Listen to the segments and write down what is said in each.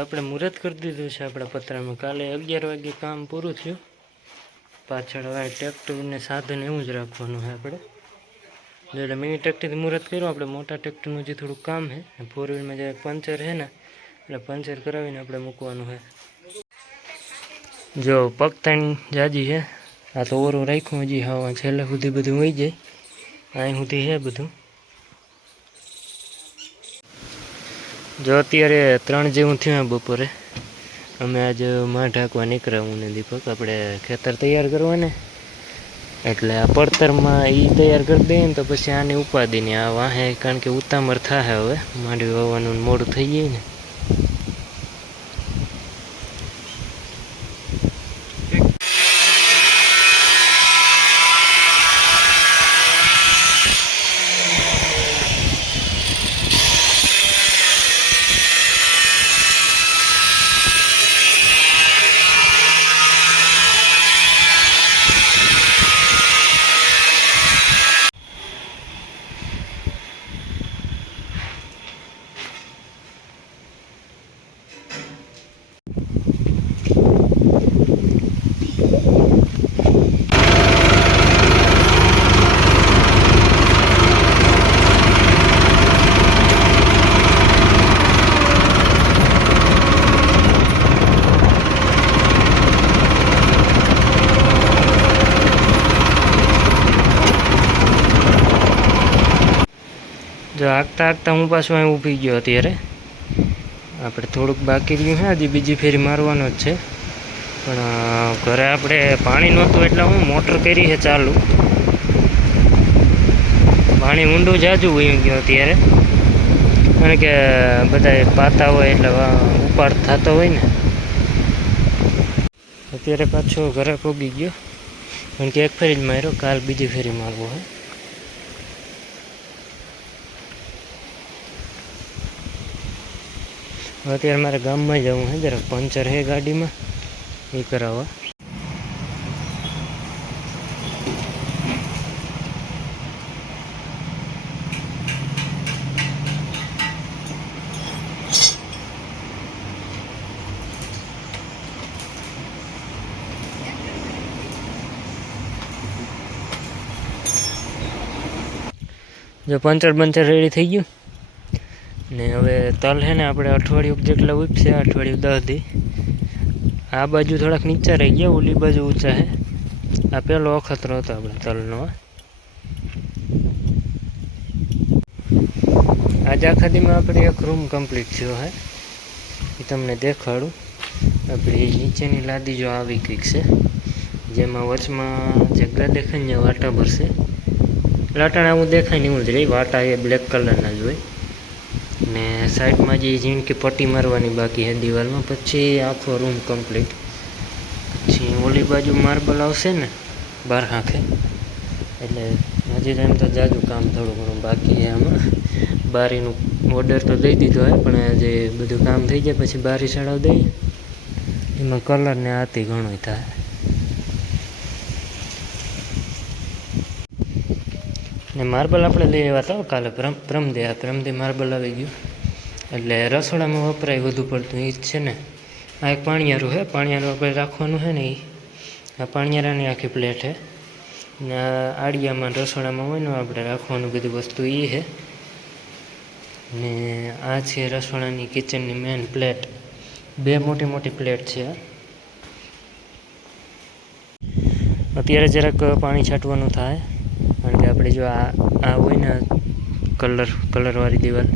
આપણે મુહૂર્ત કરી દીધું છે આપણા પતરામાં. કાલે 11 વાગે કામ પૂરું થયું. પાછળ હવે ટ્રેક્ટરને સાધન એવું જ રાખવાનું છે આપણે. એટલે મિની ટ્રેક્ટરથી મુહૂર્ત કર્યું. આપણે મોટા ટ્રેક્ટરનું જે થોડુંક કામ છે, 4 વ્હીલમાં જે પંચર છે ને, એટલે પંચર કરાવીને આપણે મૂકવાનું છે. જો પગતાણી જાજી છે. આ તો ઓરું રાખ્યું હજી હવા છેલ્લે સુધી બધું વહી જાય. અહીં સુધી છે બધું. જો અત્યારે 3 જેવું થયું બપોરે. અમે આજે માં ઢાંકવા નીકળ્યા હું ને દીપક. આપણે ખેતર તૈયાર કરવા ને, એટલે આ પડતરમાં એ તૈયાર કરી દઈએ ને તો પછી આની ઉપાધિની આ વાહે, કારણ કે ઉતામર થાય હવે માંડવી વાવવાનું મોડું થઈ જાય ને. જો આગતા આગતા હું પાછું અહીં ઊભી ગયો. અત્યારે આપણે થોડુંક બાકી રહ્યું છે, હજી બીજી ફેરી મારવાનો જ છે. પણ ઘરે આપણે પાણી નહોતું એટલે હું મોટર કરી છે ચાલુ. પાણી ઊંડું જાજુ વયું ગયું અત્યારે, કારણ કે બધા પાતા હોય એટલે ઉપાડ થતો હોય ને. અત્યારે પાછો ઘરે પહોંચી ગયો, કારણ કે એક ફેરી જ માર્યો. કાલ બીજી ફેરી મારવો હોય. અત્યારે મારે ગામમાં જવું છે, જરાક પંચર છે ગાડીમાં, એ કરાવવા. જો પંચર રેડી થઈ ગયું ને. હવે તલ છે ને આપણે અઠવાડિયું જેટલા ઉપસે, અઠવાડિયું 10 દી. આ બાજુ થોડાક નીચા રહી ગયા, ઓલી બાજુ ઊંચા છે. આ પહેલો અખતરો હતો આપણે તલનો. આજે આખા દીમાં આપણે એક રૂમ કમ્પ્લીટ થયો છે, એ તમને દેખાડું. આપણી નીચેની લાદી જો આવી કંઈક છે, જેમાં વચમાં જગ્યા દેખાય ને વાટા ભરશે. લાટાણા આવું દેખાય ને એવું જ રહી. વાટા એ બ્લેક કલરના જ હોય. ને સાઈડમાં જે ઝીણકી પટ્ટી મારવાની બાકી છે દિવાલમાં, પછી આખો રૂમ કમ્પ્લીટ. પછી ઓલી બાજુ માર્બલ આવશે ને 12 આંખે, એટલે હજી તો એમ તો જાજુ કામ થોડું ઘણું બાકી છે આમાં. બારીનું ઓર્ડર તો દઈ દીધો હોય, પણ જે બધું કામ થઈ જાય પછી બારી ચડાવી દઈએ. એમાં કલર ને આતી ઘણો થાય. ને માર્બલ આપણે લઈ આવ્યા હતા કાલે, પ્રમદે માર્બલ આવી ગયું. એટલે રસોડામાં વપરાય વધુ પડતું એ જ છે ને. આ એક પાણિયારું છે, પાણિયારું આપણે રાખવાનું છે ને. આ પાણિયારાની આખી પ્લેટ છે ને. આ આડિયામાં રસોડામાં હોય ને આપણે રાખવાનું બધી વસ્તુ એ છે. ને આ છે રસોડાની કિચનની મેન પ્લેટ. 2 મોટી પ્લેટ છે. અત્યારે જરાક પાણી છાંટવાનું થાય, કારણ કે આપણે જો આ હોય ને કલરવાળી દિવાલ,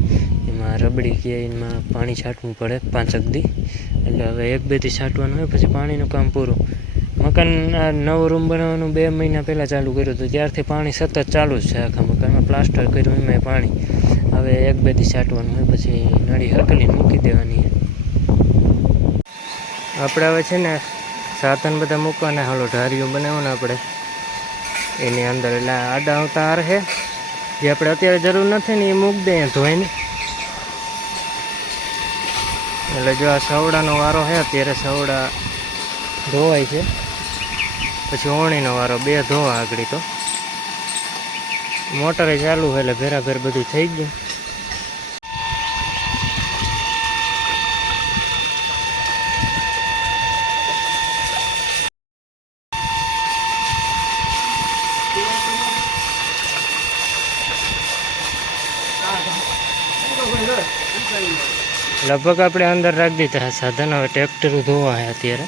એમાં રબડી કે એમાં પાણી છાંટવું પડે 5 દી. એટલે હવે 1-2 દી છાંટવાનું હોય, પછી પાણીનું કામ પૂરું. મકાન આ નવો રૂમ બનાવવાનું 2 મહિના પહેલાં ચાલુ કર્યું હતું, ત્યારથી પાણી સતત ચાલુ જ છે. આખા મકાનમાં પ્લાસ્ટર કર્યું એમાંય પાણી. હવે 1-2 દી છાંટવાનું હોય, પછી નળી હકલીને મૂકી દેવાની. આપણે હવે છે ને સાધન બધા મૂકવાના. હાલો ઢારીઓ બનાવવાના આપણે એની અંદર. એટલે આડા આવતા હાર છે, જે આપણે અત્યારે જરૂર નથી ને એ મૂકી દઈએ ધોઈને. એટલે જો આ સવડાનો વારો છે, અત્યારે સવડા ધોવાય છે, પછી ઓણીનો વારો. 2 ધોવા આગળ. તો મોટરે ચાલુ હોય એટલે ભેરાભેર બધું થઈ ગયું. લગભગ આપણે અંદર રાખી દીધા સાધન. હવે ટ્રેક્ટર ધોવા છે અત્યારે.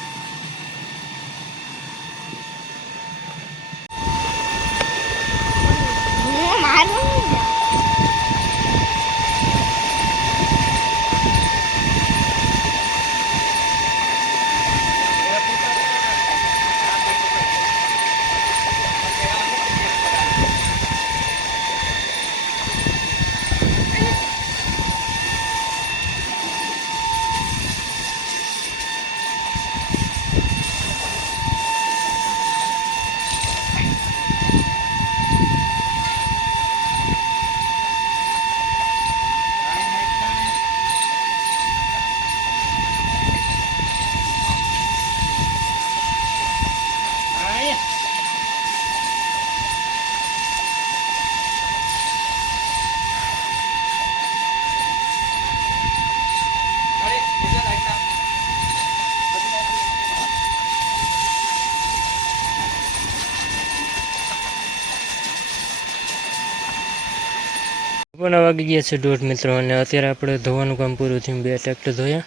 પણ વાગી ગયા છે 1:30 મિત્રો. અને અત્યારે આપણે ધોવાનું કામ પૂરું થયું. 2 ટ્રેક્ટર ધોયા,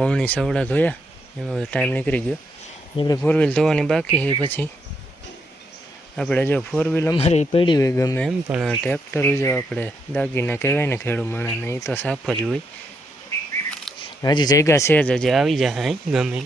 ઓવણી સવડા ધોયા, એમાં ટાઈમ નીકળી ગયો. આપણે 4 વ્હીલ ધોવાની બાકી છે. પછી આપણે જો 4 વ્હીલ અમારે પડી હોય ગમે એમ, પણ ટ્રેક્ટર જો આપણે દાગીના કહેવાય ને ખેડૂત માણસને, એ તો સાફ જ હોય. હજી જગ્યા છે જ, હજી આવી જાય અહીં ગમે